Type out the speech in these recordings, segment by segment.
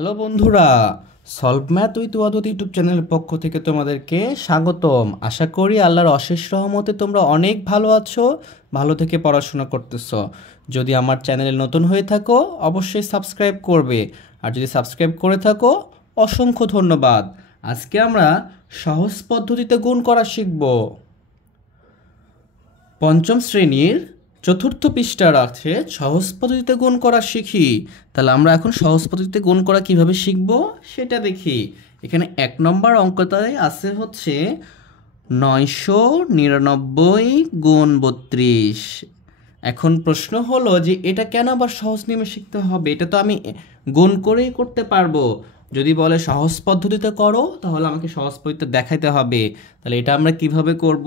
Hello বন্ধুরা, solve math with Wadud YouTube চ্যানেলের পক্ষ থেকে তোমাদেরকে স্বাগতম। আশা করি আল্লাহর অশেষ রহমতে তোমরা অনেক ভালো আছো, ভালো থেকে পড়াশোনা করতেছো। যদি আমার চ্যানেলে নতুন হয়ে থাকো অবশ্যই সাবস্ক্রাইব করবে, আর যদি সাবস্ক্রাইব করে থাকো অসংখ্য ধন্যবাদ। আজকে আমরা সহজ পদ্ধতিতে গুণ করা শিখব। পঞ্চম শ্রেণীর চতুর্থ পৃষ্ঠার আছে সহজ পদ্ধতিতে গুণ করা শিখি। তাহলে আমরা এখন সহজ পদ্ধতিতে গুণ করা কিভাবে শিখব সেটা দেখি। এখানে 1 নম্বর অঙ্কটায় আছে হচ্ছে 999 গুণ 32। এখন প্রশ্ন হলো যে এটা কেন আবার সহজ নিয়মে শিখতে হবে? এটা তো আমি গুণ করেই করতে পারবো। যদি বলে সহজ পদ্ধতিতে করো তাহলে আমাকে সহজ পদ্ধতিতে দেখাইতে হবে। তাহলে এটা আমরা কিভাবে করব?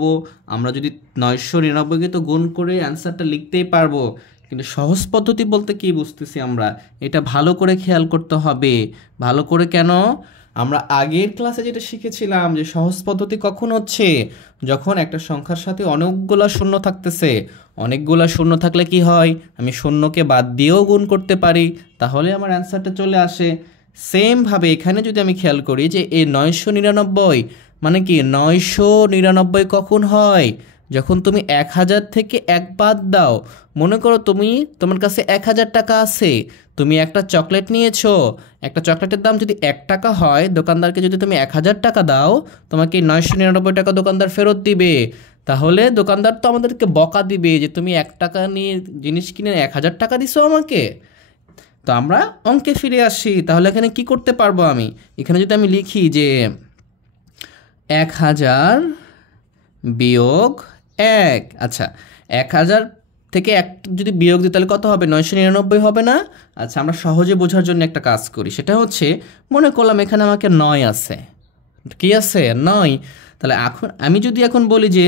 আমরা যদি 999কে তো গুণ করে অ্যান্সারটা লিখতেই পারবো, কিন্তু সহজ পদ্ধতি বলতে কি বুঝতেছি আমরা, এটা ভালো করে খেয়াল করতে হবে। ভালো করে কেন? আমরা আগের ক্লাসে যেটা শিখেছিলাম যে সহজ পদ্ধতি কখন হচ্ছে, যখন একটা সংখ্যার সাথে অনেকগুলা শূন্য থাকতেছে। অনেকগুলা শূন্য থাকলে কি হয়, আমি শূন্যকে বাদ দিয়েও গুণ করতে পারি, তাহলে আমার অ্যান্সারটা চলে আসে। সেমভাবে এখানে যদি আমি খেয়াল করি যে এই 999 মানে কি 999 কখন হয়? যখন তুমি 1000 থেকে 1 বাদ দাও। মনে করো তোমার কাছে 1000 টাকা আছে, তুমি একটা চকলেট নিয়েছো। একটা চকলেটের দাম যদি 1 টাকা হয়, দোকানদারকে যদি তুমি 1000 টাকা দাও, তোমাকে 999 টাকা দোকানদার ফেরত দিবে। তাহলে দোকানদার তো আমাদেরকে বকা দিবে যে তুমি 1 টাকা নিয়ে জিনিস কিনে 1000 টাকা দিছো আমাকে। তো আমরা অঙ্কে ফিরে আসি। তাহলে এখানে কি করতে পারবো আমি? এখানে যদি আমি লিখি যে 1000 বিয়োগ 1, আচ্ছা 1000 থেকে 1 যদি বিয়োগ দিই তাহলে কত হবে? 999 হবে না? আচ্ছা, আমরা সহজে বোঝার জন্য একটা কাজ করি, সেটা হচ্ছে মনে করলাম এখানে আমাকে 9 আছে। কি আছে? 9। তাহলে আমি যদি এখন বলি যে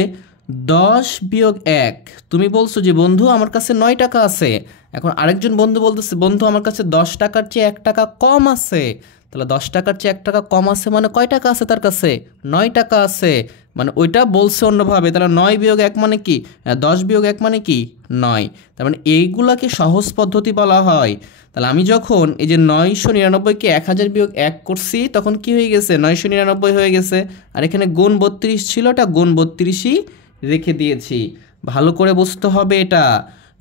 10 বিয়োগ 1, তুমি বলছো যে বন্ধু আমার কাছে 9 টাকা আছে। এখন আরেকজন বন্ধু বলতেছে বন্ধু আমার কাছে 10 টাকার চেয়ে 1 টাকা কম আছে। তাহলে 10 টাকার চেয়ে 1 টাকা কম আছে মানে কয় টাকা আছে তার কাছে? 9 টাকা আছে। মানে ওইটা বলছে অন্যভাবে। তাহলে 9 বিয়োগ 1 মানে কি? 10 বিয়োগ 1 মানে কি? 9। তার মানে এইগুলাকে সহজ পদ্ধতি বলা হয়। তাহলে আমি যখন এই যে 999কে 1000 বিয়োগ 1 করছি, তখন কি হয়ে গেছে? 999 হয়ে গেছে। আর এখানে গুণ 32 ছিল, এটা গুণ 32ই রেখে দিয়েছি। ভালো করে বুঝতে হবে এটা।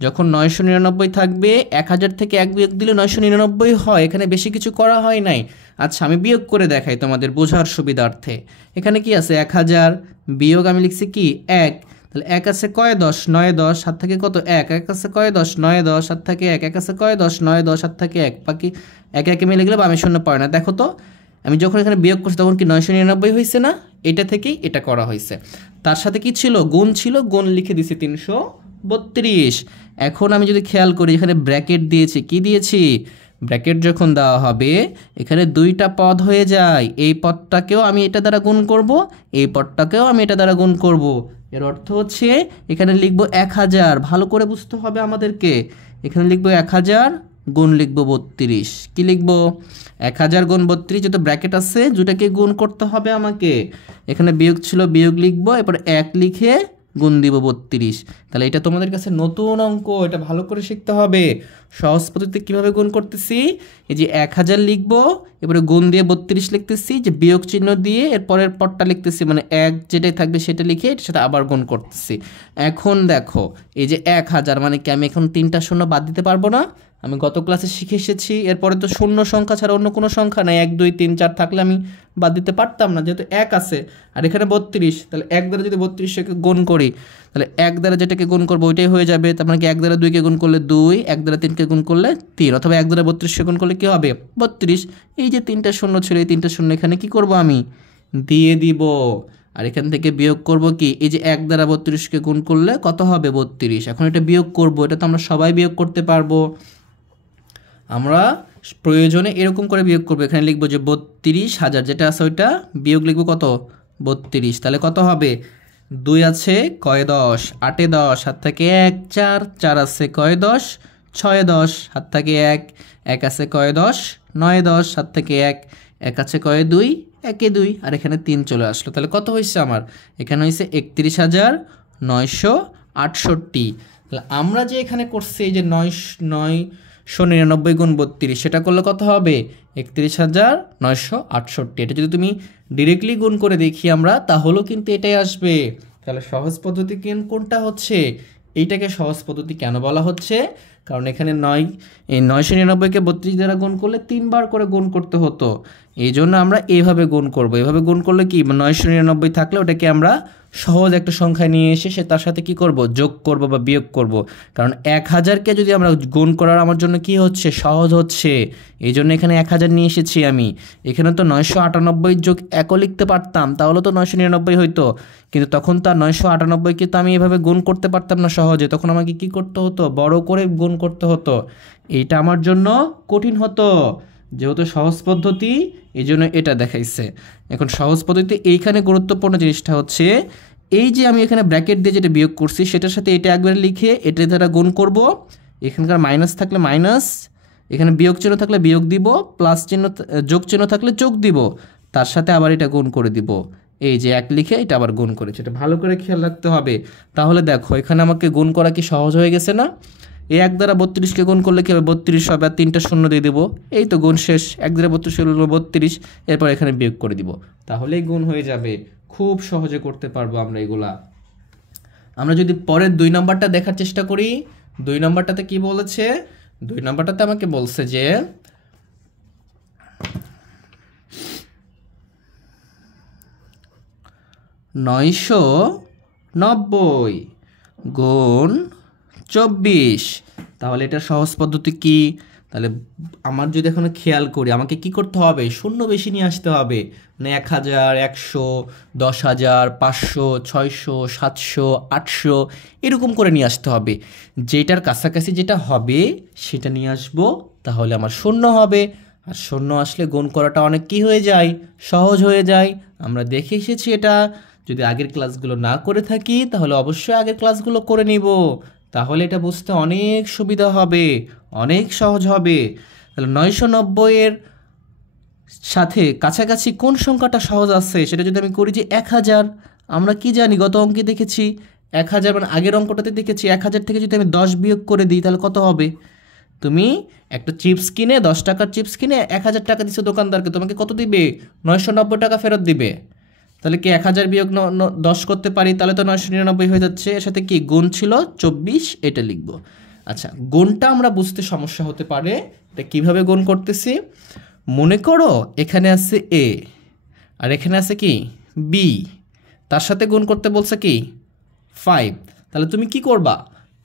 যখন 999 থাকবে, 1000 থেকে 1 বিয়োগ দিলে 999 হয়। এখানে বেশি কিছু করা হয় নাই। আচ্ছা, আমি বিয়োগ করে দেখাই তোমাদের বোঝার সুবিধার্থে। এখানে কি আছে? 1000 বিয়োগ আমি লিখছি কি 1। তাহলে 1 আছে কয় 10? 9 10, 7 থেকে কত 1? 1 আছে কয় 10? 9 10, 7 থেকে 1। 1 আছে কয় 10? 9 10, 7 থেকে 1। বাকি 1 1 মিলে গেলে আমি শূন্য পাই না। দেখো তো, আমি যখন এখানে বিয়োগ করছি তখন কি 999 হয়েছে না? এটা থেকেই এটা করা হয়েছে। তার সাথে কি ছিল? গুণ ছিল, গুণ লিখে দিছি 332। এখন আমি যদি খেয়াল করি এখানে ব্র্যাকেট দিয়েছি। কি দিয়েছি? ব্র্যাকেট যখন দেওয়া হবে এখানে দুইটা পদ হয়ে যায়। এই পদটাকেও আমি এটা দ্বারা গুণ করব, এই পদটাকেও আমি এটা দ্বারা গুণ করব। এর অর্থ হচ্ছে এখানে লিখব 1000। ভালো করে বুঝতে হবে আমাদেরকে। এখানে লিখব 1000 গুণ লিখব 32। কি লিখব? 1000 গুণ 32, যত ব্র্যাকেট আছে দুটাকে গুণ করতে হবে আমাকে। এখানে বিয়োগ ছিল, বিয়োগ লিখব, এরপর 1 লিখে গুণ দিব 32। তাহলে এটা তোমাদের কাছে নতুন অঙ্ক, এটা ভালো করে শিখতে হবে। সহজ পদ্ধতিতে কীভাবে গুণ করতেছি, এই যে 1000 লিখবো, এবারে গুণ দিয়ে 32 লিখতেছি, যে বিয়োগ চিহ্ন দিয়ে এর পরের পদটা লিখতেছি, মানে 1 যেটাই থাকবে সেটা লিখে এটার সাথে আবার গুণ করতেছি। এখন দেখো এই যে 1000 মানে কি, আমি এখন 3টা শূন্য বাদ দিতে পারবো না? আমি গত ক্লাসে শিখে এসেছি এরপরে তো শূন্য সংখ্যা ছাড়া অন্য কোনো সংখ্যা নাই। 1 2 3 4 থাকলে আমি বাদ দিতে পারতাম না, যেহেতু 1 আছে আর এখানে 32। তাহলে 1 দ্বারা যদি 32কে গুণ করি, তাহলে 1 দ্বারা যেটাকে গুণ করবো ওইটাই হয়ে যাবে। তার মানে কি 1 দ্বারা 2কে গুণ করলে 2, 1 দ্বারা 3কে গুণ করলে 3, অথবা 1 দ্বারা 32কে গুণ করলে কী হবে? 32। এই যে 3টা শূন্য ছিল, এই 3টা শূন্য এখানে কি করব? আমি দিয়ে দিব। আর এখান থেকে বিয়োগ করব কি, এই যে 1 দ্বারা 32কে গুণ করলে কত হবে? 32। এখন এটা বিয়োগ করব, এটা তো আমরা সবাই বিয়োগ করতে পারবো। আমরা প্রয়োজনে এরকম করে বিয়োগ করবো। এখানে লিখবো যে 32,000 যেটা আছে ওইটা বিয়োগ লিখবো কত? 32। তাহলে কত হবে? 2 আছে কয় 10, 8 10, 7 থেকে 1 4, 4 আছে কয় 10, 6 10, 7 থেকে 1, 1 আছে কয় 10, 9 10, 7 থেকে 1, 1 আছে কয় 2, 1 2, আর এখানে 3 চলে আসলো। তাহলে কত হয়েছে আমার? এখানে হয়েছে 31,968। তাহলে আমরা যে এখানে করছি এই যে 9 99 গুণ 32, সেটা করলে কত হবে? 31,968। এটা যদি তুমি ডিরেক্টলি গুণ করে দেখি আমরা, তাহলেও কিন্তু এটাই আসবে। তাহলে সহজ পদ্ধতি কোনটা হচ্ছে? এইটাকে সহজ পদ্ধতি কেন বলা হচ্ছে? কারণ এখানে 999কে 32 দ্বারা গুণ করলে 3 বার করে গুণ করতে হতো। এই জন্য আমরা এইভাবে গুণ করব। এভাবে গুণ করলে কি 999 থাকলে ওটাকে আমরা সহজ একটা সংখ্যা নিয়ে এসে তার সাথে কি করব? যোগ করব বা বিয়োগ করব। কারণ 1000কে যদি আমরা গুণ করার আমার জন্য কি হচ্ছে? সহজ হচ্ছে। এই জন্য এখানে 1000 নিয়ে এসেছি আমি। এখানে তো 998 যোগ 1ও লিখতে পারতাম, তাহলে তো 999 হইতো। কিন্তু তখন তো আর 998কে তো আমি এভাবে গুণ করতে পারতাম না সহজে, তখন আমাকে কি করতে হতো? বড় করে গুণ করতে হতো। এইটা আমার জন্য কঠিন হতো। যেহেতু সহজ পদ্ধতি, এই জন্য এটা দেখাইছে। এখন সহজ পদ্ধতি এইখানে গুরুত্বপূর্ণ জিনিসটা হচ্ছে এই যে আমি এখানে ব্র্যাকেট দিয়ে যেটা বিয়োগ করছি সেটার সাথে এটা একবার লিখে এটা দ্বারা গুণ করব। এখানকার মাইনাস থাকলে মাইনাস, এখানে বিয়োগ চিহ্ন থাকলে বিয়োগ দিব, প্লাস চিহ্ন যোগ চিহ্ন থাকলে যোগ দিব, তার সাথে আবার এটা গুণ করে দিব। এই যে 1 লিখে এটা আবার গুণ করেছে, এটা ভালো করে খেয়াল রাখতে হবে। তাহলে দেখো এখানে আমাকে গুণ করা কি সহজ হয়ে গেছে না? এই 1 দ্বারা 32কে গুণ করলে কি হবে? 32 হবে, আর 3টা শূন্য দিয়ে দেবো। এই তো গুণ শেষ। 1 দ্বারা 32 হলো 32, এরপর এখানে বিয়োগ করে দিব, তাহলেই গুণ হয়ে যাবে। খুব সহজে করতে পারবো আমরা এগুলা। আমরা যদি পরের 2 নম্বরটা দেখার চেষ্টা করি, 2 নম্বরটাতে কি বলেছে? 2 নম্বরটাতে আমাকে বলছে যে 990 গুণ 24। তাহলে এটা সহজ পদ্ধতি কি? তাহলে আমার যদি এখন খেয়াল করি, আমাকে কি করতে হবে? শূন্য বেশি নিয়ে আসতে হবে। মানে 1000, 100, 10,000, 500, 600, 700, 800 এরকম করে নিয়ে আসতে হবে। যেটার কাছাকাছি যেটা হবে সেটা নিয়ে আসবো, তাহলে আমার শূন্য হবে। আর শূন্য আসলে গুণ করাটা অনেক কি হয়ে যায়? সহজ হয়ে যায়। আমরা দেখে এসেছি এটা। যদি আগের ক্লাসগুলো না করে থাকি তাহলে অবশ্যই আগের ক্লাসগুলো করে নিব, তাহলে এটা বুঝতে অনেক সুবিধা হবে, অনেক সহজ হবে। তাহলে 990-এর সাথে কাছাকাছি কোন সংখ্যাটা সহজ আছে সেটা যদি আমি করি যে 1000। আমরা কি জানি? গত অঙ্কে দেখেছি 1000, মানে আগের অঙ্কটাতে দেখেছি 1000 থেকে যদি আমি 10 বিয়োগ করে দিই তাহলে কত হবে? তুমি একটা চিপস কিনে 10 টাকার চিপস কিনে 1000 টাকা দিচ্ছ দোকানদারকে, তোমাকে কত দিবে? 990 টাকা ফেরত দিবে। তাহলে কি 1000 বিয়োগ 10 করতে পারি? তাহলে তো 999 হয়ে যাচ্ছে। এর সাথে কি গুণ ছিল 24, এটা লিখব। আচ্ছা, গুণটা আমরা বুঝতে সমস্যা হতে পারে। এটা কিভাবে গুণ করতেছি? মনে করো এখানে আছে এ আর এখানে আছে কি বি, তার সাথে গুণ করতে বলছে কি 5। তাহলে তুমি কি করবা?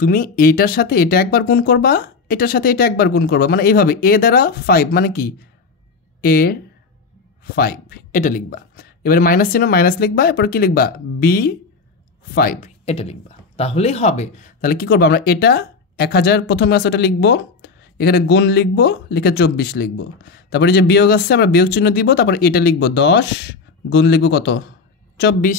তুমি এইটার সাথে এটা একবার গুণ করবা, এটার সাথে এটা একবার গুণ করবা, মানে এইভাবে এ দ্বারা 5 মানে কি এ 5 এটা লিখবা। এবারে মাইনাস চিহ্ন মাইনাস লিখবা, এরপর কি লিখবা? B5 এটা লিখবা, তাহলেই হবে। তাহলে কি করবো আমরা? এটা 1000 প্রথমে আছে ওটা লিখবো, এখানে গুণ লিখবো, লিখে 24 লিখবো। তারপরে যে বিয়োগ আসছে আমরা বিয়োগ চিহ্ন দিব, তারপর এটা লিখবো 10, গুণ লিখবো কত? 24।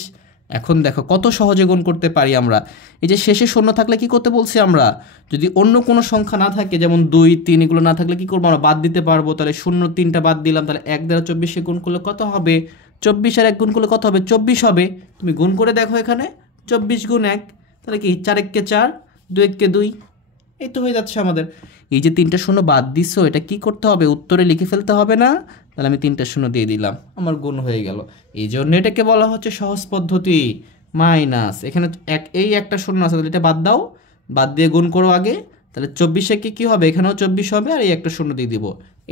এখন দেখো কত সহজে গুণ করতে পারি আমরা। এই যে শেষে শূন্য থাকলে কি করতে বলছি আমরা? যদি অন্য কোনো সংখ্যা না থাকে, যেমন 2, 3 এগুলো না থাকলে কি করবো? আমরা বাদ দিতে পারবো। তাহলে 0, 3টা বাদ দিলাম, তাহলে 1 দ্বারা 24 গুণ করলে কত হবে? 24 আর 1 গুণ করলে কত হবে? 24 হবে। তুমি গুণ করে দেখো এখানে 24 গুণ 1, তাহলে কি 4 1 4, 2 1 2, এই তো হয়ে যাচ্ছে আমাদের। এই যে 3টা শূন্য বাদ দিছো, এটা কি করতে হবে? উত্তরে লিখে ফেলতে হবে না? তাহলে আমি 3টা শূন্য দিয়ে দিলাম, আমার গুণ হয়ে গেল। এই জন্য এটাকে বলা হচ্ছে সহজ পদ্ধতি। মাইনাস এখানে এই একটা শূন্য আছে, তাহলে এটা বাদ দাও, বাদ দিয়ে গুণ করো আগে। তাহলে 24-এ কি হবে? এখানেও 24 হবে, আর এই একটা শূন্য দিয়ে দিব।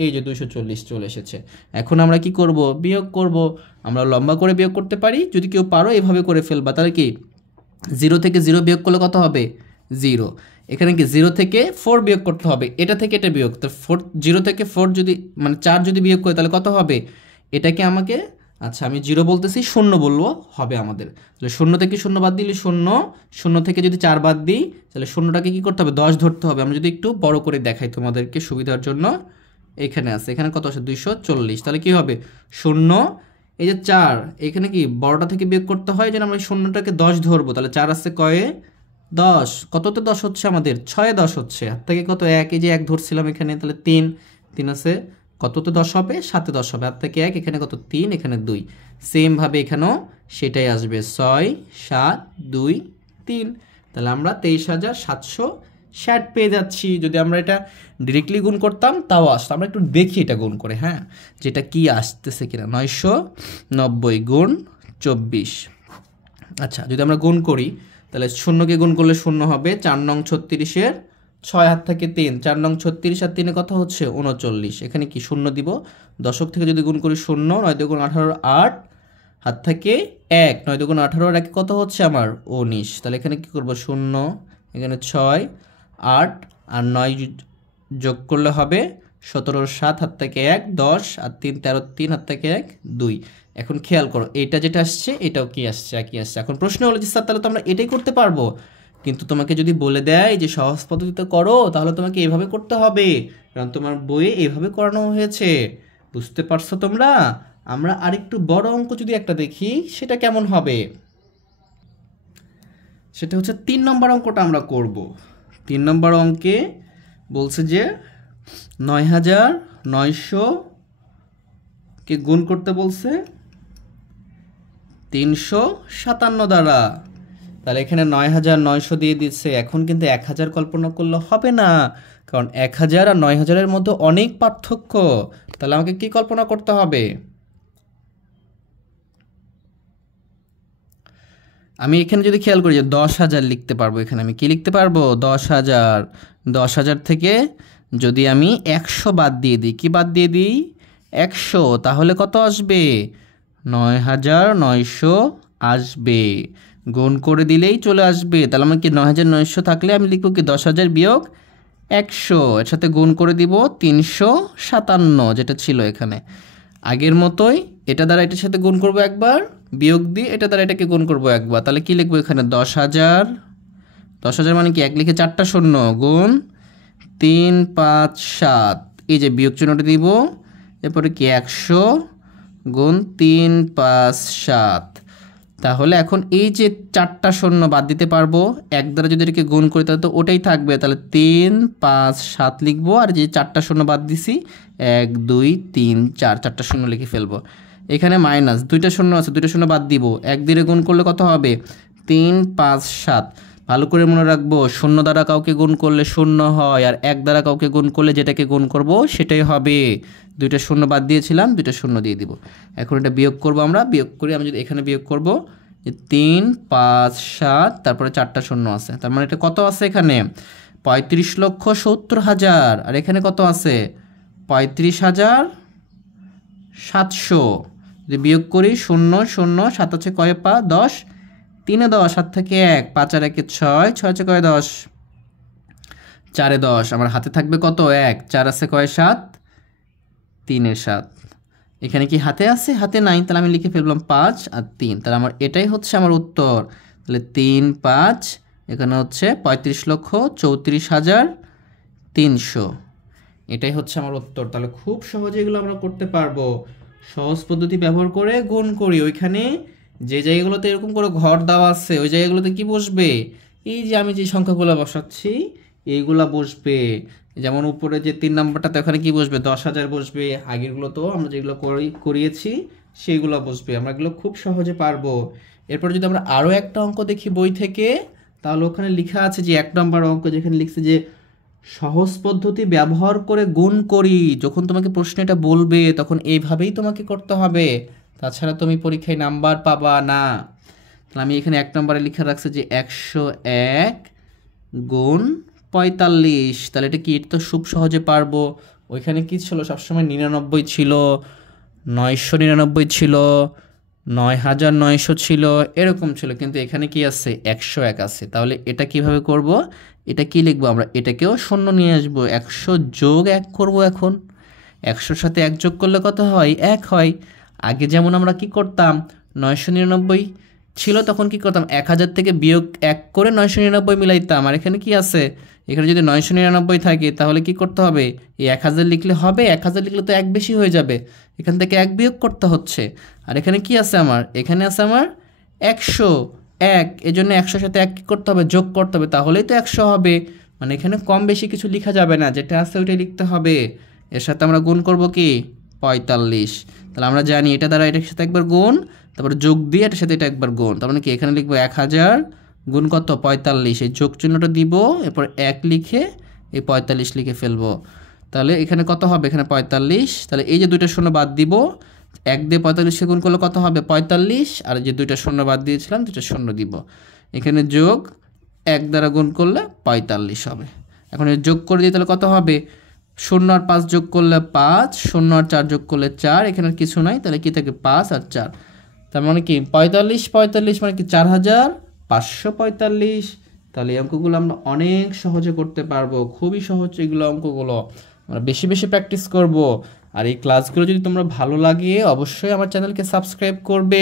এই যে 240 চলে এসেছে। এখন আমরা কি করব? বিয়োগ করব। আমরা লম্বা করে বিয়োগ করতে পারি, যদি কেউ পারো এভাবে করে ফেলবা। তাহলে কি 0 থেকে 0 বিয়োগ করলে কত হবে? 0। এখানে কি 0 থেকে 4 বিয়োগ করতে হবে, এটা থেকে এটা বিয়োগ। তো 0 থেকে 4 যদি মানে 4 যদি বিয়োগ করে তাহলে কত হবে? এটাকে আমাকে, আচ্ছা আমি 0 বলতেছি, 0 বলবো হবে আমাদের। তাহলে 0 থেকে 0 বাদ দিলে 0, 0 থেকে যদি 4 বাদ দিই তাহলে 0টাকে কি করতে হবে? 10 ধরতে হবে। আমি যদি একটু বড় করে দেখাই তোমাদেরকে সুবিধার জন্য, এখানে আছে, এখানে কত আছে? 240। তাহলে কি হবে? 0, এই যে 4, এখানে কি বড়টা থেকে বিয়োগ করতে হয়, যেন আমরা 0টাকে 10 ধরবো। তাহলে 4 আছে কয়ে? 10। কততে 10 হচ্ছে আমাদের? 6-এ 10 হচ্ছে। হাত থেকে কত? 1, এই যে 1 ধরছিলাম এখানে, তাহলে 3 আছে। কততে 10 হবে? 7-এ 10 হবে। হাত থেকে 1, এখানে কত? 3, এখানে 2। সেমভাবে এখানেও সেটাই আসবে, 6 7 2 3। তাহলে আমরা 23,700 60 পেয়ে যাচ্ছি। যদি আমরা এটা ডিরেক্টলি গুণ করতাম তাও আসতো। আমরা একটু দেখি এটা গুণ করে, হ্যাঁ, যেটা কি আসতেছে কিনা। 990 গুণ 24। আচ্ছা, যদি আমরা গুণ করি তাহলে শূন্যকে গুণ করলে শূন্য হবে। 4 নং 36-এর 6 হাত থেকে 3, 4 নং 36 আর 3 কত হচ্ছে 39। এখানে কি শূন্য দিব, দশক থেকে যদি গুণ করি শূন্য, 9 দুগুণ 18, 8 হাত থেকে 1, 9 দুগুণ 18 আর 1 কত হচ্ছে আমার 19। তাহলে এখানে কি করব, শূন্য, এখানে 6, 8 আর 9 যোগ করলে হবে 17, 7 হাত থেকে 1, 10 আর 3, 13, 3 হাত থেকে 1, 2। এখন খেয়াল করো, এটা যেটা আসছে এটাও কি আসছে, একই আসছে। এখন প্রশ্ন হলো যে স্যার তাহলে তো আমরা এটাই করতে পারবো, কিন্তু তোমাকে যদি বলে দেয় যে সহজ পদ্ধতিতে করো তাহলে তোমাকে এভাবে করতে হবে, কারণ তোমার বইয়ে এভাবে করানো হয়েছে। বুঝতে পারছো তোমরা? আমরা আরেকটু বড় অঙ্ক যদি একটা দেখি সেটা কেমন হবে, সেটা হচ্ছে 3 নম্বর অঙ্কটা আমরা করব। 3 নম্বর অঙ্কে বলছে যে 9900 কে গুণ করতে বলছে 357 দ্বারা। তাহলে এখানে 9900 দিয়ে দিচ্ছে। এখন কিন্তু 1000 কল্পনা করলে হবে না, কারণ 1000 আর 9000-এর মধ্যে অনেক পার্থক্য। তাহলে আমাকে কি কল্পনা করতে হবে? আমি এখানে যদি খেয়াল করি যে 10,000 লিখতে পারবো, এখানে আমি কি লিখতে পারবো 10,000। 10,000 থেকে যদি আমি 100 বাদ দিয়ে দিই, কি বাদ দিয়ে দিই 100, তাহলে কত আসবে 9,900 আসবে। গুণ করে দিলেই চলে আসবে। তাহলে আমার কি 9,900 থাকলে আমি লিখবো কি 10,000 বিয়োগ 100, এর সাথে গুণ করে দিব 357 যেটা ছিল এখানে আগের মতোই। এটা দ্বারা এটার সাথে গুণ করব একবার, বিয়োগ দিয়ে এটা দ্বারা এটাকে গুণ করব একবার। তাহলে কি লিখবো এখানে 10,000। 10,000 মানে কি 1 লিখে 4টা শূন্য, গুণ 3, 5, 7, এই যে বিয়োগ চিহ্নটা দিব, এরপরে কি 100 গুণ 3, 5, 7। তাহলে এখন এই যে 4টা শূন্য বাদ দিতে পারবো, 1 দ্বারা যদি এটাকে গুণ করি তাহলে তো ওটাই থাকবে। তাহলে 3, 5, 7 লিখবো, আর যে 4টা শূন্য বাদ দিছি 1, 2, 3, 4, 4টা শূন্য লিখে ফেলবো। এখানে মাইনাস 2টা শূন্য আছে, 2টা শূন্য বাদ দিব, 1 দিয়ে গুণ করলে কত হবে 3, 5, 7। ভালো করে মনে রাখবো, শূন্য দ্বারা কাউকে গুণ করলে শূন্য হয়, আর 1 দ্বারা কাউকে গুণ করলে যেটাকে গুণ করব সেটাই হবে। 2টা শূন্য বাদ দিয়েছিলাম, 2টা শূন্য দিয়ে দিব। এখন এটা বিয়োগ করব, আমরা বিয়োগ করি। আমি যদি এখানে বিয়োগ করব যে 3, 5, 7, তারপরে 4টা শূন্য আছে, তার মানে এটা কত আছে এখানে 35,70,000, আর এখানে কত আছে 35,700। যদি বিয়োগ করি 0, 0, 7 আছে কয়ে পা 10, 3 এ 10, 7 থেকে 1, 5 আর 1 6, 6 আছে কয়ে 10, 4 এ 10, আমার হাতে থাকবে কত 1, 4 আছে কয়ে 7, 3 এ 7। এখানে কি হাতে আছে? হাতে নাই, তাহলে আমি লিখে ফেললাম 5 আর 3। তাহলে আমার এটাই হচ্ছে আমার উত্তর। তাহলে 3, 5, এখানে হচ্ছে 35,34,300, এটাই হচ্ছে আমার উত্তর। তাহলে খুব সহজে এগুলো আমরা করতে পারবো। সহজ পদ্ধতি ব্যবহার করে গুণ করি। ওইখানে যে জায়গাগুলোতে এরকম করে ঘর দেওয়া আছে ওই জায়গাগুলোতে কি বসবে, এই যে আমি যে সংখ্যাগুলো বসাচ্ছি এইগুলা বসবে। যেমন উপরে যে 3 নম্বরটাতে ওখানে কি বসবে 10,000 বসবে। আগেরগুলো তো আমরা যেগুলো করিয়েছি সেইগুলো বসবে। আমরা এগুলো খুব সহজে পারবো। এরপর যদি আমরা আরও একটা অঙ্ক দেখি বই থেকে, তাহলে ওখানে লেখা আছে যে 1 নম্বর অঙ্ক, যেখানে লিখছে যে সহজ পদ্ধতি ব্যবহার করে গুণ করি। যখন তোমাকে প্রশ্ন এটা বলবে তখন এইভাবেই তোমাকে করতে হবে, তাছাড়া তুমি পরীক্ষায় নাম্বার পাবা না। তাহলে আমি এখানে 1 নম্বরে লিখে রাখছি যে 101 গুণ 45। তাহলে এটা কি, এটা তো খুব সহজে পারবো। ওইখানে কি ছিল সবসময় 99 ছিল, 999 ছিল, 9,900 ছিল, এরকম ছিল, কিন্তু এখানে কি আছে 101 আছে। তাহলে এটা কিভাবে করব, এটা কি লিখবো আমরা, এটাকেও শূন্য নিয়ে আসবো, 100 যোগ 1 করবো। এখন 100-র সাথে 1 যোগ করলে কত হয় 1 হয়। আগে যেমন আমরা কি করতাম 999 ছিল তখন কি করতাম 1000 থেকে বিয়োগ 1 করে 999 মিলাইতাম। আর এখানে কি আছে, এখানে যদি 999 থাকে তাহলে কি করতে হবে, এই 1000 লিখলে হবে, 1000 লিখলে তো 1 বেশি হয়ে যাবে, এখান থেকে 1 বিয়োগ করতে হচ্ছে। আর এখানে কি আছে আমার, এখানে আছে আমার 101, এই জন্য 100-র সাথে 1 কী করতে হবে, যোগ করতে হবে, তাহলেই তো 100 হবে। মানে এখানে কম বেশি কিছু লেখা যাবে না, যেটা আছে ওইটাই লিখতে হবে। এর সাথে আমরা গুণ করব কি 45। তাহলে আমরা জানি এটা দ্বারা এটার সাথে একবার গুণ, তারপর যোগ দিয়ে এটার সাথে এটা একবার গুণ, তার মানে কি এখানে লিখবো 1000 গুণ কত 45, এই যোগ চিহ্নটা দিব, এরপর 1 লিখে এই 45 লিখে ফেলবো। তাহলে এখানে কত হবে, এখানে 45। তাহলে এই যে দুইটা শূন্য বাদ দিব, 1 দিয়ে 45কে গুণ করলে কত হবে 45, আর যে দুইটা শূন্য বাদ দিয়েছিলাম দুইটা শূন্য দিব, এখানে যোগ 1 দ্বারা গুণ করলে 45 হবে। এখন এই যোগ করে দিই, তাহলে কত হবে 0 আর 5 যোগ করলে 5, 0 আর 4 যোগ করলে 4, এখানে কিছু নাই, তাহলে কি থাকে 5 আর 4, তার মানে কি 45 45 মানে কি 4545। তাহলে এই অঙ্কগুলো আমরা অনেক সহজে করতে পারবো, খুবই সহজ এগুলো অঙ্কগুলো, আমরা বেশি বেশি প্র্যাকটিস করব। আর এই ক্লাসগুলো যদি তোমরা ভালো লাগে অবশ্যই আমার চ্যানেলকে সাবস্ক্রাইব করবে,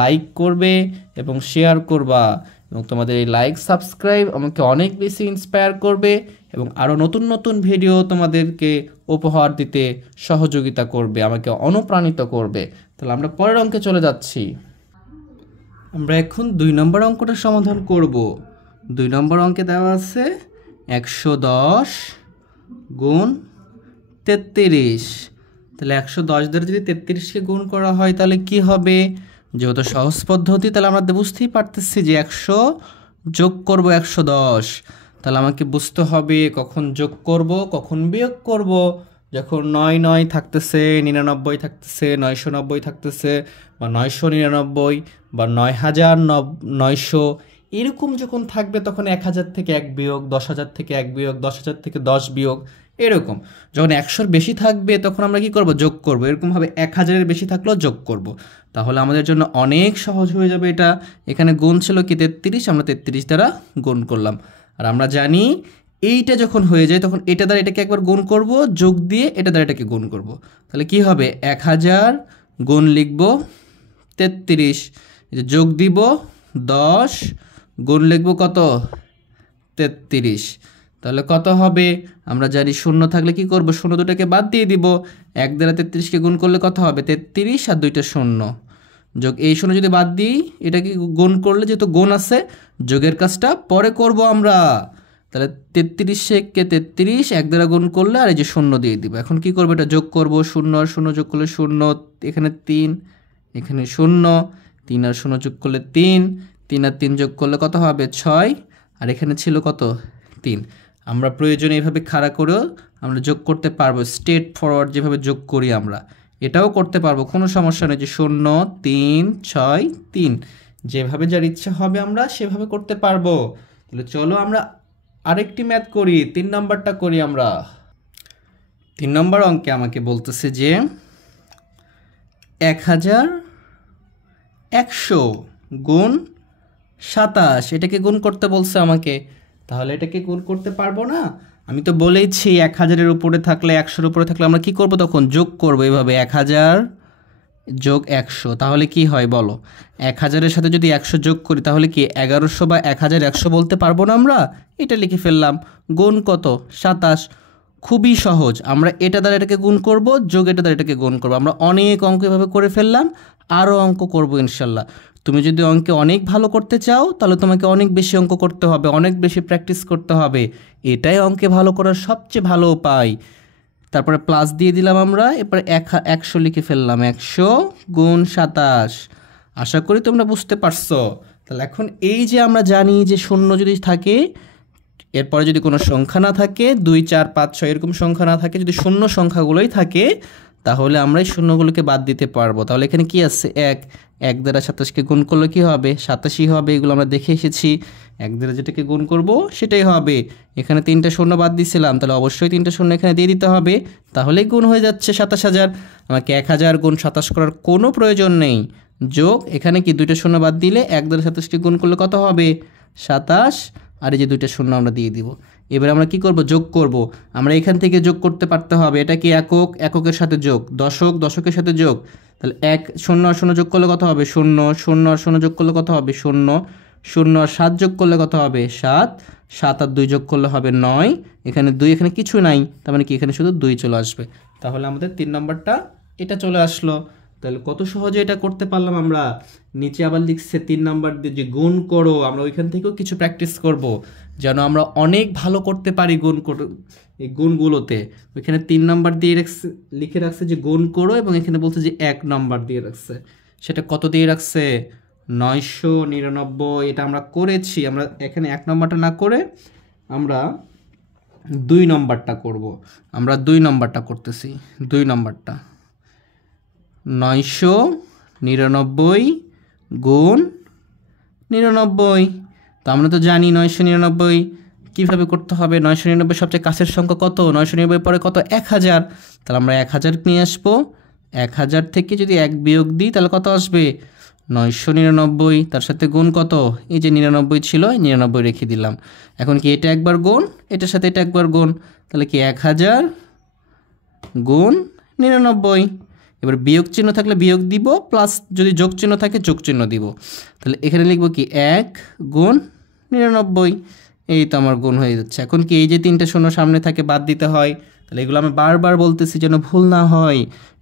লাইক করবে এবং শেয়ার করবা, এবং তোমাদের এই লাইক সাবস্ক্রাইব আমাকে অনেক বেশি ইন্সপায়ার করবে এবং আরও নতুন নতুন ভিডিও তোমাদেরকে উপহার দিতে সহযোগিতা করবে, আমাকে অনুপ্রাণিত করবে। তাহলে আমরা পরের অঙ্কে চলে যাচ্ছি। আমরা এখন 2 নম্বর অঙ্কটা সমাধান করব। 2 নম্বর অঙ্কে দেওয়া আছে 110 গুণ 33। তাহলে 110 দ্বারা যদি 33কে গুণ করা হয় তাহলে কি হবে, যেহেতু সহজ পদ্ধতি তাহলে আমরা বুঝতেই পারতেছি যে 100 যোগ করব 110। তাহলে আমাকে বুঝতে হবে কখন যোগ করব কখন বিয়োগ করব। যখন 9 থাকতেছে, 99 থাকতেছে, 990 থাকতেছে, বা 999 বা 9900 এরকম যখন থাকবে তখন 1000 থেকে 1 বিয়োগ, 10,000 থেকে 1 বিয়োগ, 10,000 থেকে 10 বিয়োগ, এরকম। যখন 100-র বেশি থাকবে তখন আমরা কি করব, যোগ করব। এরকমভাবে 1000-এর বেশি থাকলেও যোগ করব। তাহলে আমাদের জন্য অনেক সহজ হয়ে যাবে এটা। এখানে গুণ ছিল কি 33, আমরা 33 দ্বারা গুণ করলাম। আর আমরা জানি এইটা যখন হয়ে যায় তখন এটা দ্বারা এটাকে একবার গুণ করব, যোগ দিয়ে এটা দ্বারা এটাকে গুণ করব। তাহলে কি হবে 1000 গুণ লিখব 33, যোগ দিব 10 গুণ লিখব কত 33। তাহলে কত হবে, আমরা জানি শূন্য থাকলে কি করব, শূন্য দুটাকে বাদ দিয়ে দিব, 1 দ্বারা 33কে গুণ করলে কত হবে 33 আর 2টা শূন্য, যোগ এই শূন্য যদি বাদ দিই এটাকে গুণ করলে যেহেতু গুণ আছে যোগের কাজটা পরে করব আমরা। তাহলে 33কে 33 1 দ্বারা গুণ করলে আর এই যে শূন্য দিয়ে দিব। এখন কি করব, এটা যোগ করব, শূন্য আর শূন্য যোগ করলে শূন্য, এখানে 3, এখানে শূন্য, 3 আর শূন্য যোগ করলে 3, 3 আর 3 যোগ করলে কত হবে 6, আর এখানে ছিল কত 3। আমরা প্রয়োজনে এইভাবে খাড়া করেও আমরা যোগ করতে পারবো, স্ট্রেট ফরওয়ার্ড যেভাবে যোগ করি আমরা এটাও করতে পারবো, কোনো সমস্যা নেই। যে 0 3 6 3 যেভাবে যার ইচ্ছা হবে আমরা সেভাবে করতে পারবো। তাহলে চলো আমরা আরেকটি ম্যাথ করি, 3 নম্বরটা করি আমরা। 3 নম্বর অঙ্কে আমাকে বলতেছে যে 1100 গুণ 27, এটাকে গুণ করতে বলছে আমাকে। তাহলে এটাকে গুণ করতে পারবো না, আমি তো বলেইছি 1000-এর উপরে থাকলে 100-এর উপরে থাকলে আমরা কি করব, তখন যোগ করব এভাবে 1000 যোগ 100। তাহলে কি হয় বলো, 1000-এর সাথে যদি 100 যোগ করি তাহলে কি 1100 বা 1100 বলতে পারবো না আমরা, এটা লিখে ফেললাম। গুণ কত 27, খুবই সহজ। আমরা এটা দ্বারা এটাকে গুণ করব, যোগ এটা দ্বারা এটাকে গুণ করব। আমরা অনেক অঙ্ক এভাবে করে ফেললাম, আরও অঙ্ক করব ইনশাল্লাহ। তুমি যদি অঙ্কে অনেক ভালো করতে চাও তাহলে তোমাকে অনেক বেশি অঙ্ক করতে হবে, অনেক বেশি প্র্যাকটিস করতে হবে, এটাই অঙ্কে ভালো করার সবচেয়ে ভালো উপায়। তারপরে প্লাস দিয়ে দিলাম আমরা, এরপরে 100 লিখে ফেললাম, 100 গুণ 27। আশা করি তোমরা বুঝতে পারছো। তাহলে এখন এই যে আমরা জানি যে শূন্য যদি থাকে, এরপরে যদি কোনো সংখ্যা না থাকে, 2 4 5 6 এরকম সংখ্যা না থাকে, যদি শূন্য সংখ্যাগুলোই থাকে তাহলে আমরা এই শূন্যগুলোকে বাদ দিতে পারবো। তাহলে এখানে কি আছে 1 দ্বারা 27কে গুণ করলে কি হবে 87 হবে, এগুলো আমরা দেখে এসেছি। 1 দ্বারা যেটাকে গুণ করব সেটাই হবে। এখানে 3টা শূন্য বাদ দিয়েছিলাম, তাহলে অবশ্যই 3টা শূন্য এখানে দিয়ে দিতে হবে, তাহলেই গুণ হয়ে যাচ্ছে 27000। আমাকে 1000 গুণ 27 করার কোনো প্রয়োজন নেই। যোগ এখানে কি 2টা শূন্য বাদ দিলে 1 দ্বারা 27কে গুণ করলে কত হবে 27, আর এই যে 2টা শূন্য আমরা দিয়ে দিব। এবার আমরা কি করব, যোগ করব। আমরা এখান থেকে যোগ করতে পারতে হবে, এটা কি একক, এককের সাথে যোগ, দশক, দশকের সাথে যোগ। তাহলে 1 0 আর 0 যোগ করলে কত হবে 0, 0 আর 0 যোগ করলে কত হবে 0, 0 আর 7 যোগ করলে কত হবে 7, 7 আর 2 যোগ করলে হবে 9, এখানে 2, এখানে কিছু নাই, তার মানে কি এখানে শুধু 2 চলে আসবে। তাহলে আমাদের 3 নম্বরটা এটা চলে আসলো। তাহলে কত সহজে এটা করতে পারলাম আমরা। নিচে আবার লিখছে 3 নাম্বার দিয়ে যে গুণ করো, আমরা ওইখান থেকেও কিছু প্র্যাকটিস করব যেন আমরা অনেক ভালো করতে পারি গুণ এই গুণগুলোতে। ওইখানে 3 নাম্বার দিয়ে লিখে রাখছে যে গুণ করো, এবং এখানে বলছে যে 1 নাম্বার দিয়ে রাখছে। সেটা কত দিয়ে রাখছে, 999, এটা আমরা করেছি। আমরা এখানে 1 নম্বরটা না করে আমরা 2 নম্বরটা করব। আমরা 2 নম্বরটা করতেছি। 2 নম্বরটা 999 গুণ 99। তো আমরা তো জানি 999 কীভাবে করতে হবে। 999 সবচেয়ে কাছের সংখ্যা কত? 999 পরে কত? 1000। তাহলে আমরা 1000 নিয়ে আসবো। 1000 থেকে যদি 1 বিয়োগ দিই তাহলে কত আসবে? 999। তার সাথে গুণ কত? এই যে 99 ছিল, 99 রেখে দিলাম। এখন কি এটা একবার গুণ, এটার সাথে এটা একবার গুণ, তাহলে কি 1000 গুণ 99। এবার বিয়োগ চিহ্ন থাকলে বিয়োগ দিব, প্লাস যদি যোগ চিহ্ন থাকে যোগ চিহ্ন দিব। তাহলে এখানে লিখব কি 1 গুণ 99। এই তো আমার গুণ হয়ে যাচ্ছে। এখন কি এই যে 3টে শূন্য সামনে থাকে বাদ দিতে হয়। তাহলে এগুলো আমি বারবার বলতেছি যেন ভুল না হয়।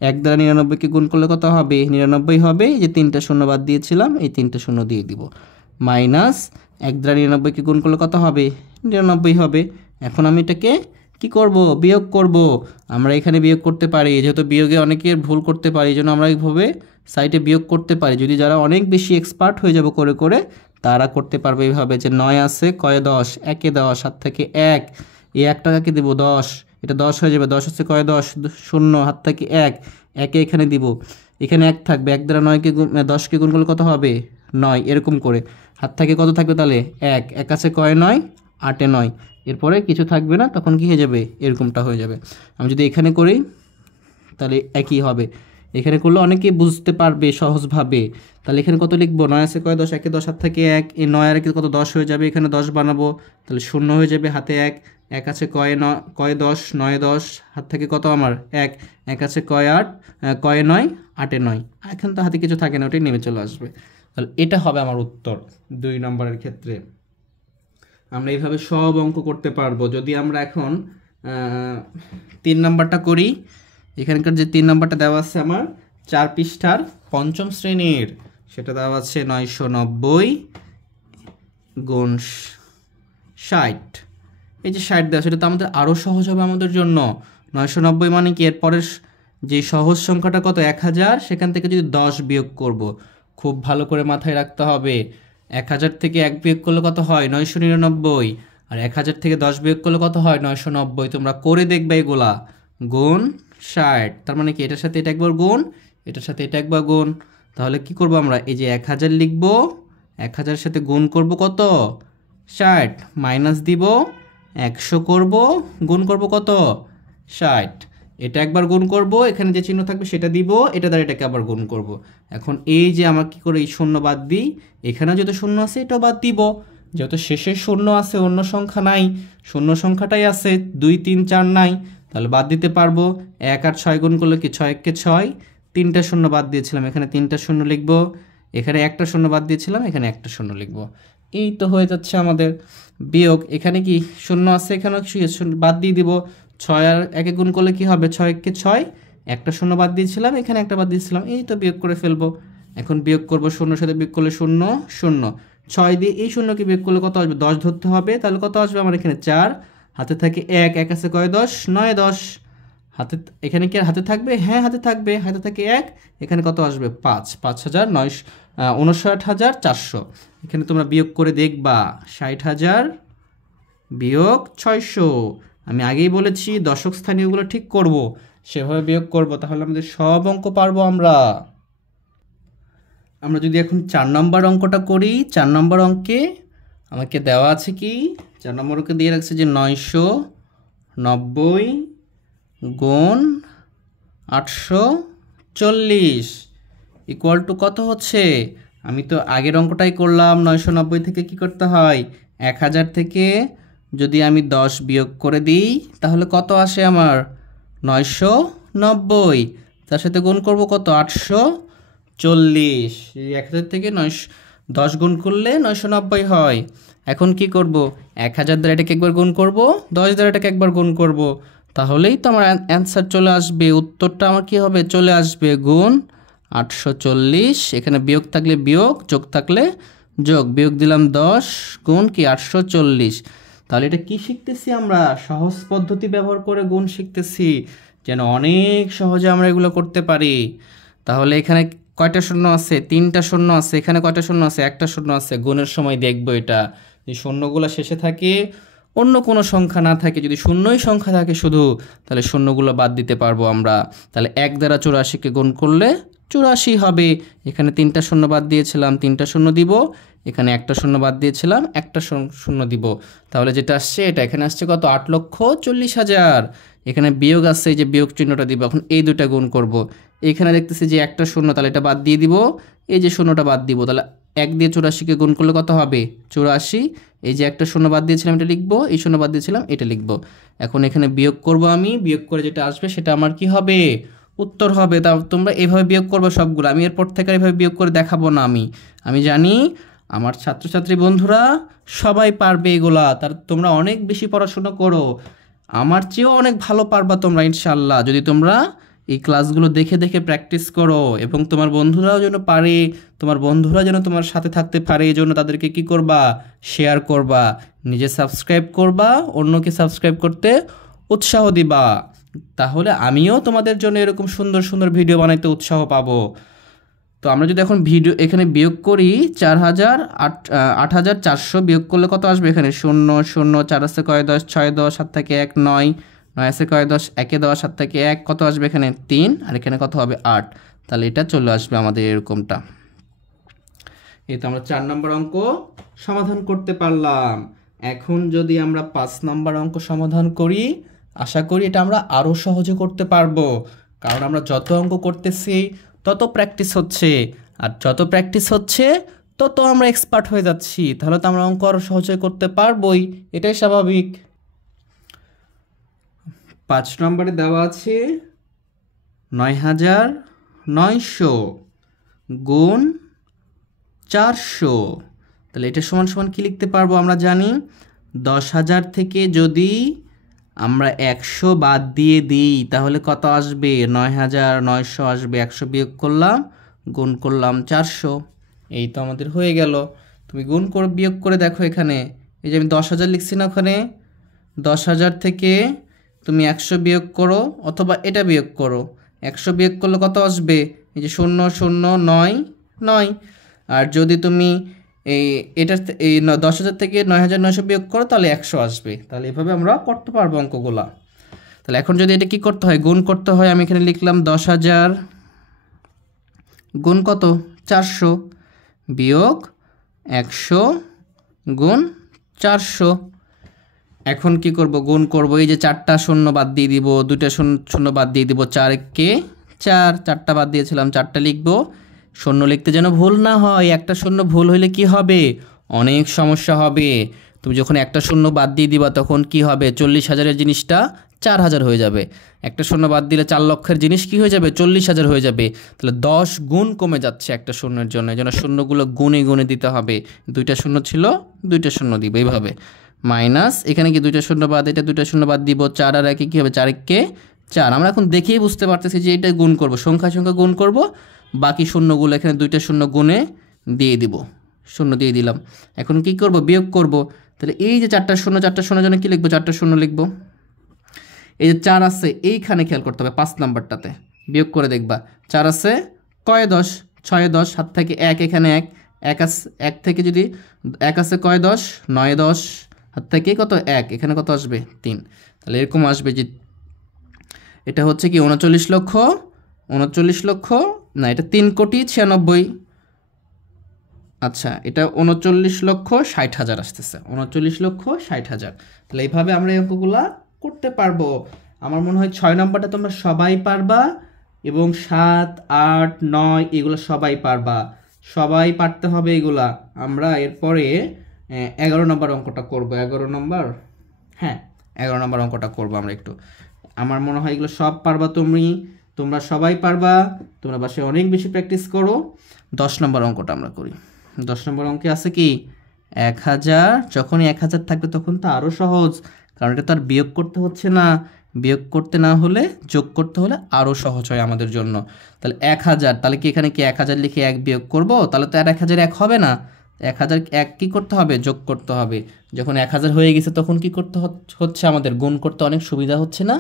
1 দ্বারা 99কে গুণ করলে কত হবে? 99 হবে। এই যে 3টে শূন্য বাদ দিয়েছিলাম, এই 3টে শূন্য দিয়ে দিব। মাইনাস 1 দ্বারা 99কে গুণ করলে কত হবে? 99 হবে। এখন আমি এটাকে কি করব? বিয়োগ করব। আমরা এখানে বিয়োগ করতে পারি, যেহেতু বিয়োগে অনেকের ভুল করতে পারি, এই জন্য আমরা এইভাবে সাইডে বিয়োগ করতে পারি। যদি যারা অনেক বেশি এক্সপার্ট হয়ে যাবে করে করে, তারা করতে পারবে এইভাবে যে 9 আছে কয়ে 10, 1-এ 10, 7 থেকে 1, এই 1 টাকাকে দেব 10, এটা 10 হয়ে যাবে। 10 আছে কয়ে 10, 0, হাত থেকে 1, 1-এ এখানে দিব, এখানে 1 থাকবে। 1 দ্বারা 9কে গুণ 10কে গুণ করলে কত হবে? 9, এরকম করে। হাত থেকে কত থাকবে তাহলে? 1, 1 আছে কয়ে 9, 8-এ 9, এরপরে কিছু থাকবে না, তখন কি হয়ে যাবে? এরকমটা হয়ে যাবে। আমি যদি এখানে করি তাহলে একই হবে। এখানে করলে অনেকেই বুঝতে পারবে সহজভাবে। তাহলে এখানে কত লিখবো? 9 আছে কয় 10, 1-এ 10, হাত থেকে 1, এই 9 আর 1 কত? 10 হয়ে যাবে। এখানে 10 বানাবো, তাহলে 0 হয়ে যাবে, হাতে 1, 1 আছে কয়ে 10, 9-এ 10, হাত থেকে কত আমার? 1, 1 আছে কয়ে 8, কয়ে 9, 8-এ 9, এখন তো হাতে কিছু থাকে না, ওটাই নেমে চলে আসবে। তাহলে এটা হবে আমার উত্তর 2 নম্বরের ক্ষেত্রে। আমরা এইভাবে সব অঙ্ক করতে পারবো। যদি আমরা এখন 3 নম্বরটা করি, এখানকার যে 3 নম্বরটা দেওয়া আছে আমার 4 পৃষ্ঠার 5ম শ্রেণীর, সেটা দেওয়া আছে 990 গুণ 60। এই যে 60 দেওয়া, সেটা তো আমাদের আরও সহজ হবে আমাদের জন্য। 990 মানে কি? এরপরের যে সহজ সংখ্যাটা কত? 1000, সেখান থেকে যদি 10 বিয়োগ করব। খুব ভালো করে মাথায় রাখতে হবে। 1000 থেকে 1 বিয়োগ করলে কত হয়? 999। আর 1000 থেকে 10 বিয়োগ করলে কত হয়? 990। তোমরা করে দেখবে এগুলা। গুণ 60, তার মানে কি এটার সাথে এটা একবার গুণ, এটার সাথে এটা একবার গুণ। তাহলে কি করব আমরা? এই যে 1000 লিখব, 1000 সাথে গুণ করব কত? 60, মাইনাস দিব, 100 করব, গুণ করব কত? 60। এটা একবার গুণ করব, এখানে যে চিহ্ন থাকবে সেটা দিব, এটা দ্বারা এটাকে আবার গুণ করব। এখন এই যে আমরা কি করে এই শূন্য বাদ দিই, এখানেও যেহেতু শূন্য আছে এটাও বাদ দিব। যেহেতু শেষে শূন্য আছে, অন্য সংখ্যা নাই, শূন্য সংখ্যাটাই আছে, 2, 3, 4 নাই, তাহলে বাদ দিতে পারবো। 1 আর 6 গুণ করলে কি? 6-1-কে 6, 3টা শূন্য বাদ দিয়েছিলাম, এখানে 3টা শূন্য লিখব, এখানে একটা শূন্য বাদ দিয়েছিলাম, এখানে একটা শূন্য লিখব। এই তো হয়ে যাচ্ছে আমাদের বিয়োগ। এখানে কি শূন্য আছে, এখানেও বাদ দিয়ে দিব। 6 আর 1-এ গুণ করলে কি হবে? 6-1-কে 6, একটা শূন্য বাদ দিয়েছিলাম, এখানে একটা বাদ দিয়েছিলাম, এই তো বিয়োগ করে ফেলবো। এখন বিয়োগ করব, শূন্যর সাথে বিয়োগ করলে 0, 0, 6 দিয়ে এই শূন্যকে বিয়োগ করলে কত আসবে? 10 ধরতে হবে, তাহলে কত আসবে আমার? এখানে 4, হাতে থাকে 1, 1 আছে কয় 10, 9, 10, হাতে এখানে কি আর হাতে থাকবে? হ্যাঁ হাতে থাকবে, হাতে থাকে 1, এখানে কত আসবে? 5, 59,400। এখানে তোমরা বিয়োগ করে দেখবা, 60,000 বিয়োগ 600। আমি আগেই বলেছি দশক স্থানীয়গুলো ঠিক করব, সেভাবে বিয়োগ করব, তাহলে আমাদের সব অঙ্ক পারবো আমরা। আমরা যদি এখন 4 নম্বর অঙ্কটা করি, 4 নম্বর অঙ্কে আমাকে দেওয়া আছে কি? 4 নম্বর অঙ্কে দিয়ে রাখছে যে 990 গুণ 840 ইকুয়াল টু কত হচ্ছে? আমি তো আগের অঙ্কটাই করলাম। 990 থেকে কি করতে হয়? 1000 থেকে যদি আমি 10 বিয়োগ করে দিই তাহলে কত আসে আমার? 990। তার সাথে গুণ করব কত? 840। 1000 থেকে 10 গুণ করলে 990 হয়। এখন কি করব? 1000 দ্বারা এটাকে একবার গুণ করব, 10 দ্বারা এটাকে একবার গুণ করব, তাহলেই তো আমার অ্যান্সার চলে আসবে। উত্তরটা আমার কি হবে? চলে আসবে গুণ 840। এখানে বিয়োগ থাকলে বিয়োগ, যোগ থাকলে যোগ। বিয়োগ দিলাম 10 গুণ কি 840। তাহলে এটা কি শিখতেছি আমরা? সহজ পদ্ধতি ব্যবহার করে গুণ শিখতেছি, যেন অনেক সহজে আমরা এগুলো করতে পারি। তাহলে এখানে কয়টা শূন্য আছে? 3টা শূন্য আছে। এখানে কয়টা শূন্য আছে? একটা শূন্য আছে। গুণের সময় দেখবো এটা, যে শূন্যগুলো শেষে থাকে, অন্য কোনো সংখ্যা না থাকে, যদি শূন্যই সংখ্যা থাকে শুধু, তাহলে শূন্যগুলো বাদ দিতে পারবো আমরা। তাহলে 1 দ্বারা 84কে গুণ করলে 84 হবে। এখানে 3টা শূন্য বাদ দিয়েছিলাম, 3টা শূন্য দিব। এখানে একটা শূন্য বাদ দিয়েছিলাম, একটা শূন্য দিব। তাহলে যেটা আসছে এটা, এখানে আসছে কত? 8,40,000। এখানে বিয়োগ আসছে, এই যে বিয়োগ চিহ্নটা দিব। এখন এই দুটা গুণ করব। এখানে দেখতেছি যে একটা শূন্য, তাহলে এটা বাদ দিয়ে দিব। এই যে শূন্যটা বাদ দিব, তাহলে 1 দিয়ে 84কে গুণ করলে কত হবে? 84। এই যে একটা শূন্য বাদ দিয়েছিলাম এটা লিখবো, এই শূন্য বাদ দিয়েছিলাম এটা লিখবো। এখন এখানে বিয়োগ করব আমি, বিয়োগ করে যেটা আসবে সেটা আমার কি হবে? উত্তর হবে। তা তোমরা এভাবে বিয়োগ করবে সবগুলো। আমি এরপর থেকে আর এভাবে বিয়োগ করে দেখাবো না। আমি জানি আমার ছাত্রছাত্রী বন্ধুরা সবাই পারবে এগুলা। তার তোমরা অনেক বেশি পড়াশোনা করো, আমার চেয়েও অনেক ভালো পারবা তোমরা ইনশাল্লাহ, যদি তোমরা এই ক্লাসগুলো দেখে দেখে প্র্যাকটিস করো। এবং তোমার বন্ধুরাও যেন পারে, তোমার বন্ধুরা যেন তোমার সাথে থাকতে পারে, এই জন্য তাদেরকে কি করবা? শেয়ার করবা, নিজে সাবস্ক্রাইব করবা, অন্যকে সাবস্ক্রাইব করতে উৎসাহ দিবা। তাহলে আমিও তোমাদের জন্য এরকম সুন্দর সুন্দর ভিডিও বানাইতে উৎসাহ পাবো। তো আমরা যদি এখন ভিডিও এখানে বিয়োগ করি, 8,400 বিয়োগ করলে কত আসবে? এখানে 0 0, 4 আছে কয় 10, 6 10, 7 থেকে 1 9, 9 আছে কয় 10, 1 10, 7 থেকে 1 কত আসবে? এখানে 3, আর এখানে কত হবে? 8। তাহলে এটা চলে আসবে আমাদের এরকমটা। এই তো আমরা 4 নম্বর অঙ্ক সমাধান করতে পারলাম। এখন যদি আমরা 5 নম্বর অঙ্ক সমাধান করি, আশা করি এটা আমরা আরও সহজে করতে পারবো, কারণ আমরা যত অঙ্ক করতেছি তত প্র্যাকটিস হচ্ছে, আর যত প্র্যাকটিস হচ্ছে তত আমরা এক্সপার্ট হয়ে যাচ্ছি। তাহলে তো আমরা অঙ্ক আরও সহজে করতে পারবোই, এটাই স্বাভাবিক। 5 নম্বরে দেওয়া আছে 9,900 গুণ 400। তাহলে এটা সমান সমান কি লিখতে পারবো? আমরা জানি 10,000 থেকে যদি আমরা 100 বাদ দিয়ে দিই তাহলে কত আসবে? 9,900 আসবে। 100 বিয়োগ করলাম, গুণ করলাম 400। এই তো আমাদের হয়ে গেল। তুমি গুণ করে বিয়োগ করে দেখো এখানে, এই যে আমি 10,000 লিখছি না, ওখানে 10,000 থেকে তুমি 100 বিয়োগ করো, অথবা এটা বিয়োগ করো। 100 বিয়োগ করলে কত আসবে? এই যে 0 0 9 9। আর যদি তুমি এই 10,000 থেকে 9,900 বিয়োগ করো তাহলে 100 আসবে। তাহলে এভাবে আমরা করতে পারবো অঙ্কগুলা। তাহলে এখন যদি এটা কি করতে হয়? গুণ করতে হয়। আমি এখানে লিখলাম 10,000 গুণ কত? 400 বিয়োগ 100 গুণ 400। এখন কি করব? গুণ করব। এই যে 4টা শূন্য বাদ দিয়ে দিব, 2টা শূন্য বাদ দিয়ে দিব, 4কে 4, 4টা বাদ দিয়েছিলাম, 4টা লিখবো। শূন্য লিখতে যেন ভুল না হয়, একটা শূন্য ভুল হইলে কি হবে? অনেক সমস্যা হবে। তুমি যখন একটা শূন্য বাদ দিয়ে দিবা তখন কি হবে? 40,000-এর জিনিসটা 4,000 হয়ে যাবে। একটা শূন্য বাদ দিলে 4 লক্ষের জিনিস কি হয়ে যাবে? 40,000 হয়ে যাবে। তাহলে 10 গুণ কমে যাচ্ছে একটা শূন্যের জন্য, এই জন্য শূন্যগুলো গুণে গুণে দিতে হবে। 2টা শূন্য ছিল, 2টা শূন্য দিব এইভাবে। মাইনাস এখানে কি 2টা শূন্য বাদ, এটা 2টা শূন্য বাদ দিব, 4 আর 1 কি হবে? 4কে 4। আমরা এখন দেখেই বুঝতে পারতেছি যে এটা গুণ করব, সংখ্যায় সংখ্যা গুণ করব। বাকি শূন্যগুলো এখানে 2টা শূন্য গুণে দিয়ে দিব, শূন্য দিয়ে দিলাম। এখন কি করব? বিয়োগ করব। তাহলে এই যে 4টা শূন্য জন্য কি লিখবো? 4টা শূন্য লিখবো। এই যে 4 আছে এইখানে খেয়াল করতে হবে, 5 নাম্বারটাতে বিয়োগ করে দেখবা। 4 আছে কয় 10, 6 10, 7 থেকে 1, এখানে 1, 1 আছে, 1 থেকে যদি 1 আছে কয় 10, 9 10, হাত থেকে কত 1, এখানে কত আসবে? 3। তাহলে এরকম আসবে যে এটা হচ্ছে কি 39 লক্ষ, 39 লক্ষ না, এটা 3,96,000। আচ্ছা, এটা 39,60,000 আসতেছে, 39,60,000। তাহলে এইভাবে আমরা এই অঙ্কগুলা করতে পারবো। আমার মনে হয় 6 নম্বরটা তোমরা সবাই পারবা, এবং 7 8 9 এগুলো সবাই পারবা, সবাই পারতে হবে এগুলা। আমরা এরপরে 11 নম্বর অঙ্কটা করব। 11 নম্বর, হ্যাঁ 11 নম্বর অঙ্কটা করব আমরা একটু। আমার মনে হয় এগুলো সব পারবা তোমরা সবাই পারবা। তোমরা বাসায় অনেক বেশি প্র্যাকটিস করো। 10 নম্বর অঙ্কটা আমরা করি। 10 নম্বর অঙ্কে আছে কি 1000। যখনই 1000 থাকবে তখন তো আরও সহজ, কারণ এটা তো আর বিয়োগ করতে হচ্ছে না। বিয়োগ করতে না হলে যোগ করতে হলে আরও সহজ হয় আমাদের জন্য। তাহলে 1000, তাহলে কি এখানে কি 1000 লিখে 1 বিয়োগ করব? তাহলে তো আর 1000 1 হবে না। 1000 1 কী করতে হবে? যোগ করতে হবে। যখন 1000 হয়ে গেছে তখন কি করতে হচ্ছে? আমাদের গুণ করতে অনেক সুবিধা হচ্ছে না?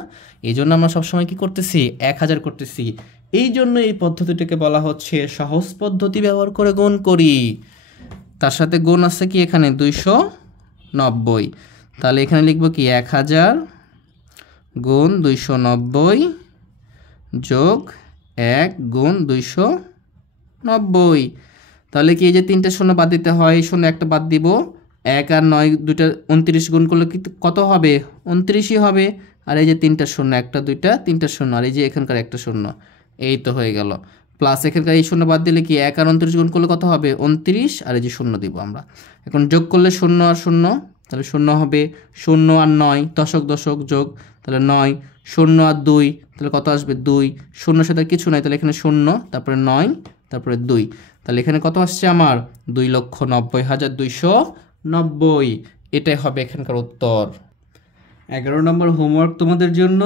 এই জন্য আমরা সবসময় কী করতেছি? 1000 করতেছি। এই জন্য এই পদ্ধতিটাকে বলা হচ্ছে সহজ পদ্ধতি ব্যবহার করে গুণ করি। তার সাথে গুণ আছে কি এখানে 290, তাহলে এখানে লিখব কি 1000 গুণ 290 যোগ 1 গুণ 290। তাহলে কি এই যে 3টে শূন্য বাদ দিতে হয়, এই শূন্য একটা বাদ দিব, 1 আর 9 দুইটা 29 গুণ করলে কি কত হবে? 29ই হবে। আর এই যে 3টা শূন্য, 1টা 2টা 3টা শূন্য, আর এই যে এখানকার একটা শূন্য, এই তো হয়ে গেল। প্লাস এখানকার এই শূন্য বাদ দিলে কি 1 আর 29 গুণ করলে কত হবে? 29, আর এই যে শূন্য দিব আমরা। এখন যোগ করলে শূন্য আর শূন্য, তাহলে শূন্য হবে 0 আর 9 দশক দশক যোগ, তাহলে 9, 0 আর 2 তাহলে কত আসবে? 2, শূন্যর সাথে কিছু নাই, তাহলে এখানে 0, তারপরে 9, তারপরে 2, তাহলে এখানে কত আসছে আমার? 2,90,290। এটাই হবে এখানকার উত্তর। 11 নম্বর হোমওয়ার্ক তোমাদের জন্য।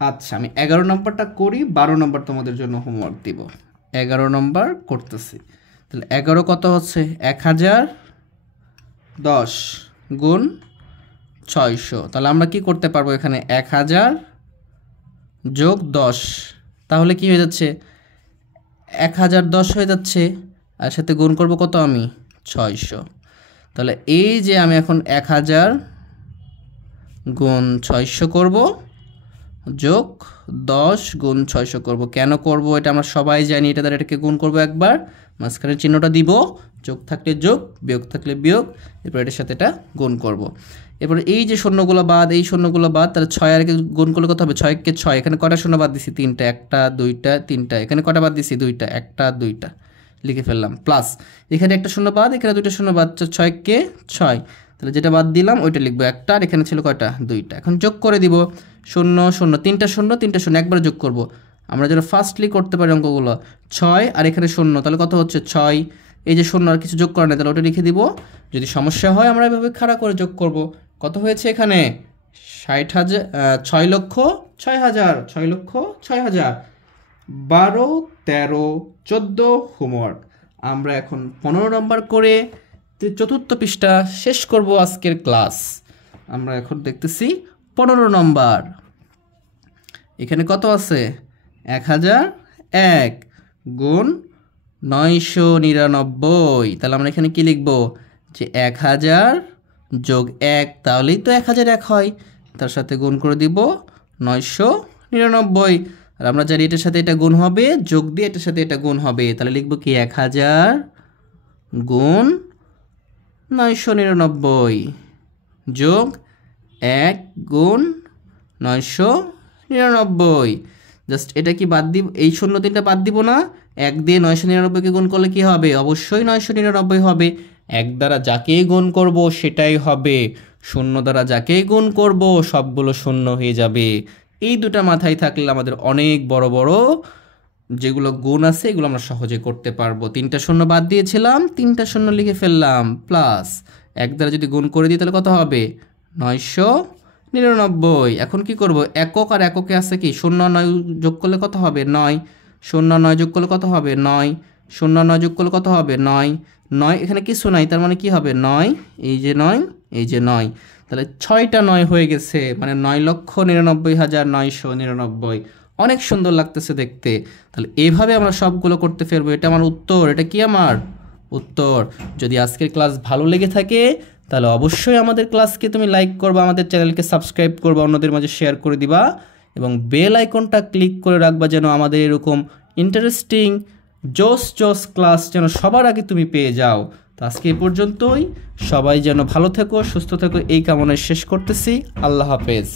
আচ্ছা, আমি 11 নম্বরটা করি, 12 নম্বর তোমাদের জন্য হোমওয়ার্ক দিব। 11 নম্বর করতেছি। তাহলে 11 কত হচ্ছে? 1010 গুণ 600। তাহলে আমরা কি করতে পারবো এখানে? 1000 যোগ 10, তাহলে কি হয়ে যাচ্ছে? 1010 হয়ে যাচ্ছে, আর সাথে গুণ করব কত আমি? 600। তাহলে এই যে আমি এখন 1000 গুণ 600 করব, যোগ 10 গুণ 600 করব। কেন করব এটা আমরা সবাই জানি। এটা দ্বারা এটাকে গুণ করব একবার, মাঝখানে চিহ্নটা দিব, যোগ থাকলে যোগ, বিয়োগ থাকলে বিয়োগ, এরপর এটার সাথে এটা গুণ করব। এরপর এই যে শূন্যগুলো বাদ, এই শূন্যগুলো বাদ, তাহলে 6 আর একে গুণ করলে কত হবে? 6 কে 6, এখানে কটা শূন্য বাদ দিছি? 3টা, 1টা 2টা 3টা, এখানে কটা বাদ দিছি? 2টা, 1টা 2টা লিখে ফেললাম। প্লাস এখানে একটা শূন্য বাদ, এখানে 2টা শূন্য বাদ, 6 কে 6, তাহলে যেটা বাদ দিলাম ওইটা লিখবো 1টা, আর এখানে ছিল কয়টা? 2টা। এখন যোগ করে দিব 0 0, 3টা শূন্য 3টা শূন্য, একবারে যোগ করব। আমরা যেন ফার্স্টলি করতে পারি অঙ্কগুলো। 6 আর এখানে শূন্য, তাহলে কত হচ্ছে? 6, এই যে শূন্য আর কিছু যোগ করা নেই, তাহলে ওটা লিখে দিব। যদি সমস্যা হয় আমরা এভাবে খাড়া করে যোগ করব। কত হয়েছে এখানে? 60,000, 6,06,000, 6,06,000। 12, 13, 14 হোমওয়ার্ক। আমরা এখন 15 নম্বর করে চতুর্থ পৃষ্ঠা শেষ করব আজকের ক্লাস। আমরা এখন দেখতেছি 15 নম্বর। এখানে কত আছে? 1001 গুণ 999। তাহলে আমরা এখানে কি লিখব? যে 1000 যোগ 1, তাহলেই তো 1001 হয়, তার সাথে গুণ করে দিব 999। আর আমরা জানি এটার সাথে এটা গুণ হবে, যোগ দিয়ে এটার সাথে এটা গুণ হবে, তাহলে লিখব কি 1000 গুণ 999 যোগ 1 গুণ 999। জাস্ট এটা কি বাদ দিব? এই 0 3টা বাদ দিব না, 1 দিয়ে 999কে গুণ করলে কি হবে? অবশ্যই 999 হবে। 1 দ্বারা যাকেই গুণ করব সেটাই হবে, 0 দ্বারা যাকেই গুণ করব সবগুলো 0 হয়ে যাবে। এই দুটা মাথায় থাকলে আমাদের অনেক বড় বড় যেগুলো গুণ আছে এগুলো আমরা সহজে করতে পারবো। 3টা শূন্য বাদ দিয়েছিলাম, 3টা শূন্য লিখে ফেললাম, প্লাস 1 দ্বারা যদি গুণ করে দিই তাহলে কত হবে? 999। এখন কি করব? একক আর এককে আছে কি? 0 9 যোগ করলে কত হবে? 9, 0 9 যোগ করলে কত হবে? 9, 0 9 যোগ করলে কত হবে? 9, 9 এখানে কিছু নাই, তার মানে কি হবে? 9, এই যে 9, এই যে 9, তাহলে 6টা 9 হয়ে গেছে, মানে 9,99,999। অনেক সুন্দর লাগতেছে দেখতে। তাহলে এইভাবে আমরা সবগুলো করতে ফেলবো। এটা আমার উত্তর। এটা কি আমার উত্তর? যদি আজকের ক্লাস ভালো লেগে থাকে তাহলে অবশ্যই আমাদের ক্লাসকে তুমি লাইক করবা, আমাদের চ্যানেলকে সাবস্ক্রাইব করবা, অন্যদের মাঝে শেয়ার করে দিবা এবং বেল আইকনটা ক্লিক করে রাখবা যেন আমাদের এরকম ইন্টারেস্টিং জোস ক্লাস যেন সবার আগে তুমি পেয়ে যাও। তো আজকে এই পর্যন্তই। সবাই যেন ভালো থেকো, সুস্থ থেকো, এই কামনায় শেষ করতেছি। আল্লাহ হাফেজ।